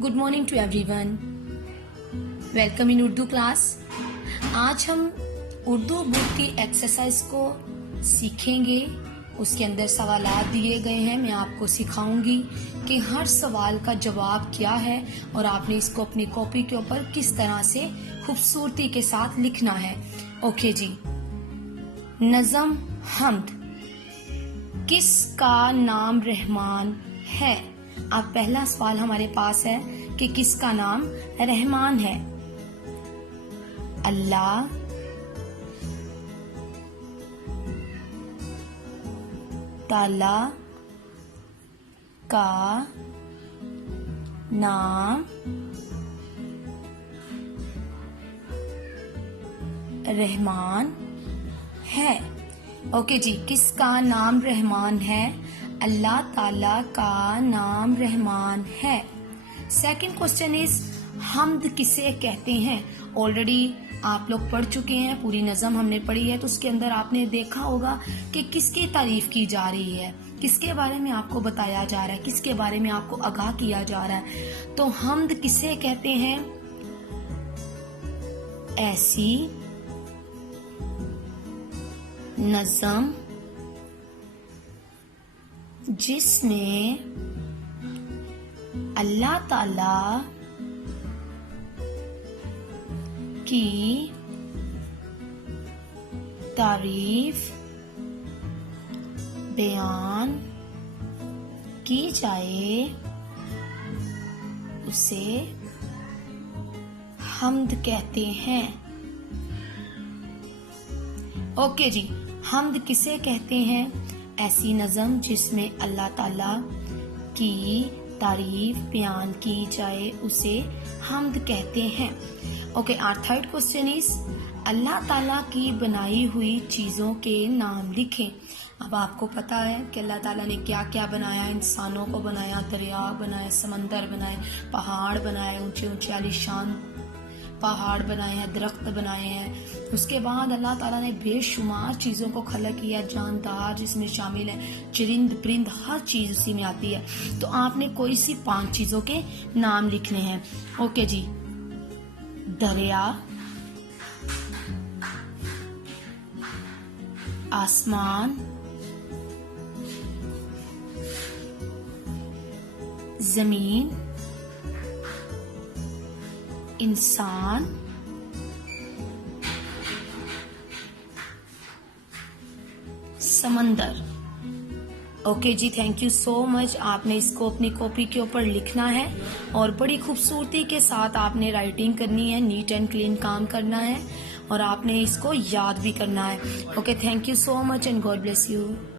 Good morning to everyone. Welcome in Urdu class. आज हम Urdu book की एक्सरसाइज को सीखेंगे। उसके अंदर सवालात दिए गए हैं। मैं आपको सिखाऊंगी कि हर सवाल का जवाब क्या है और आपने इसको अपनी कॉपी के ऊपर किस तरह से खूबसूरती के साथ लिखना है। ओके जी। नज़म हम्द किसका नाम रहमान है। अब पहला सवाल हमारे पास है कि किसका नाम रहमान है। अल्लाह ताला का नाम रहमान है। ओके जी, किसका नाम रहमान है। अल्लाह ताला का नाम रहमान है। सेकंड क्वेश्चन इज हम्द किसे कहते हैं। ऑलरेडी आप लोग पढ़ चुके हैं, पूरी नज़म हमने पढ़ी है, तो उसके अंदर आपने देखा होगा कि किसकी तारीफ की जा रही है, किसके बारे में आपको बताया जा रहा है, किसके बारे में आपको आगाह किया जा रहा है। तो हम्द किसे कहते हैं। ऐसी नज़म जिसमें अल्लाह ताला की तारीफ बयान की जाए उसे हम्द कहते हैं। ओके जी, हम्द किसे कहते हैं। ऐसी नज़म जिसमें अल्लाह ताला की तारीफ बयान की जाए उसे हम्द कहते हैं। Okay, our third question is Allah Taala की बनाई हुई चीज़ों के नाम लिखें। अब आपको पता है कि अल्लाह ताला ने क्या क्या बनाया। इंसानों को बनाया, दरिया बनाए, समंदर बनाए, पहाड़ बनाए, ऊंचे ऊंचे आलीशान पहाड़ बनाए हैं, दरख्त बनाए हैं। उसके बाद अल्लाह ताला ने बेशुमार चीज़ों को खलक किया, जानदार जिसमें शामिल है, चरिंद परिंद, हर चीज़ उसी में आती है। तो आपने कोई सी 5 चीज़ों के नाम लिखने हैं। ओके जी। दरिया, आसमान, जमीन, इंसान, समंदर। ओके जी, थैंक यू सो मच। आपने इसको अपनी कॉपी के ऊपर लिखना है और बड़ी खूबसूरती के साथ आपने राइटिंग करनी है, नीट एंड क्लीन काम करना है और आपने इसको याद भी करना है। Okay, thank you so much and God bless you.